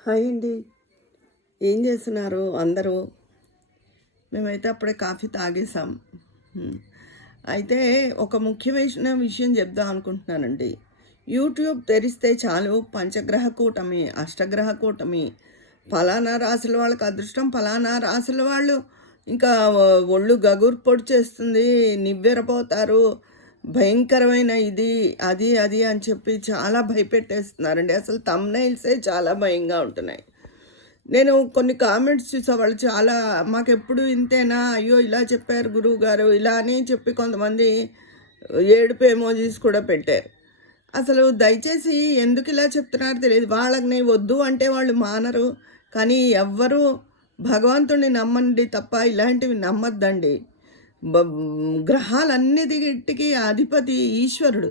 Hi అండి. ఏం చేస్తున్నారు అందరూ? మేమైతే అప్పుడే కాఫీ తాగేసాం. హ్మ్. అయితే ఒక ముఖ్యమైన విషయం చెప్దాం అనుకుంటున్నానండి. యూట్యూబ్ తెరిస్తే చాలు పంచగ్రహ కూటమి, అష్టగ్రహ కూటమి, ఫలానా రాసుల వాళ్ళకి అదృష్టం, ఫలానా రాసుల వాళ్ళు ఇంకా ఒళ్ళు గగురు పొడి చేస్తుంది, నివ్వెరపోతారు, భయంకరమైన ఇది, అది అని చెప్పి చాలా భయపెట్టేస్తున్నారండి. అసలు థంబ్‌నెయిల్సే చాలా భయంగా ఉంటున్నాయి. నేను కొన్ని కామెంట్స్ చూసా. వాళ్ళు చాలా మాకెప్పుడు ఇంతేనా? అయ్యో! ఇలా చెప్పారు గురువుగారు, ఇలా అని చెప్పి కొంతమంది ఏడుపు ఎమోజీస్ కూడా పెట్టారు. అసలు దయచేసి ఎందుకు ఇలా చెప్తున్నారో తెలీదు. వాళ్ళని వద్దు అంటే వాళ్ళు మానరు. కానీ ఎవ్వరూ భగవంతుడిని నమ్మండి తప్ప ఇలాంటివి నమ్మొద్దండి. బ గ్రహాలన్నిటికి అధిపతి ఈశ్వరుడు.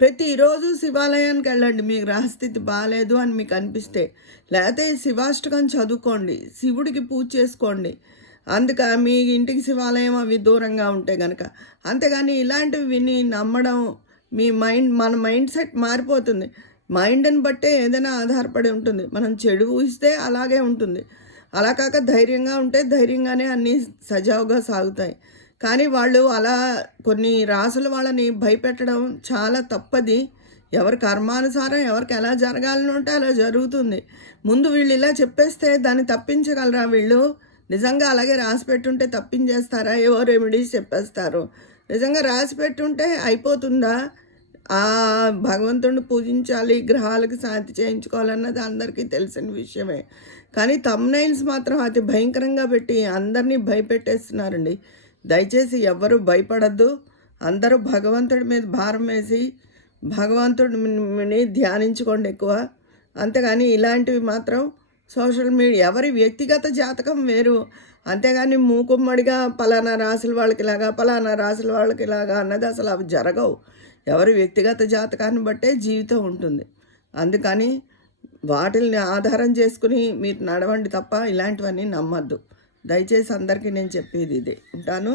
ప్రతిరోజు శివాలయానికి వెళ్ళండి. మీకు గ్రహస్థితి బాలేదు అని మీకు అనిపిస్తే. లేతే శివాష్టకం చదువుకోండి. శివుడికి పూజ చేసుకోండి. మీ ఇంటికి శివాలయం అవి దూరంగా ఉంటే గనక. అంతేగాని ఇలాంటివి విని నమ్మడం మన మైండ్ సెట్ మారిపోతుంది. మైండ్‌ని బట్టే ఏదైనా ఆధారపడి ఉంటుంది. మనం చెడు ఊహిస్తే అలాగే ఉంటుంది. అలా కాక ధైర్యంగా ఉంటే ధైర్యంగానే అన్నీ సజావుగా సాగుతాయి. కానీ వాళ్ళు అలా కొన్ని రాసుల వాళ్ళని భయపెట్టడం చాలా తప్పది. ఎవరి కర్మానుసారం ఎవరికి ఎలా జరగాలని ఉంటే అలా జరుగుతుంది. ముందు వీళ్ళు ఇలా చెప్పేస్తే దాన్ని తప్పించగలరా వీళ్ళు? నిజంగా అలాగే రాసి పెట్టుంటే తప్పించేస్తారా? ఏవో రెమెడీస్ చెప్పేస్తారు. నిజంగా రాసి పెట్టుంటే అయిపోతుందా? భగవంతుడిని పూజించాలి, గ్రహాలకు శాంతి చేయించుకోవాలన్నది అందరికీ తెలిసిన విషయమే. కానీ థంబ్‌నెయిల్స్ మాత్రం అతి భయంకరంగా పెట్టి అందరినీ భయపెట్టేస్తున్నారండి. దయచేసి ఎవ్వరూ భయపడద్దు. అందరూ భగవంతుడి మీద భారం వేసి భగవంతుడిని ధ్యానించుకోండి ఎక్కువ. అంతేగాని ఇలాంటివి మాత్రం సోషల్ మీడియా ఎవరి వ్యక్తిగత జాతకం వేరు. అంతేగాని మూకుమ్మడిగా పలానా రాసుల వాళ్ళకి ఇలాగా, పలానా రాసుల వాళ్ళకి ఇలాగా అన్నది అసలు అవి జరగవు. ఎవరి వ్యక్తిగత జాతకాన్ని బట్టే జీవితం ఉంటుంది. అందుకని వాటిల్ని ఆధారం చేసుకుని మీరు నడవండి తప్ప ఇలాంటివన్నీ నమ్మద్దు. దయచేసి అందరికీ నేను చెప్పేది ఇదే. ఉంటాను.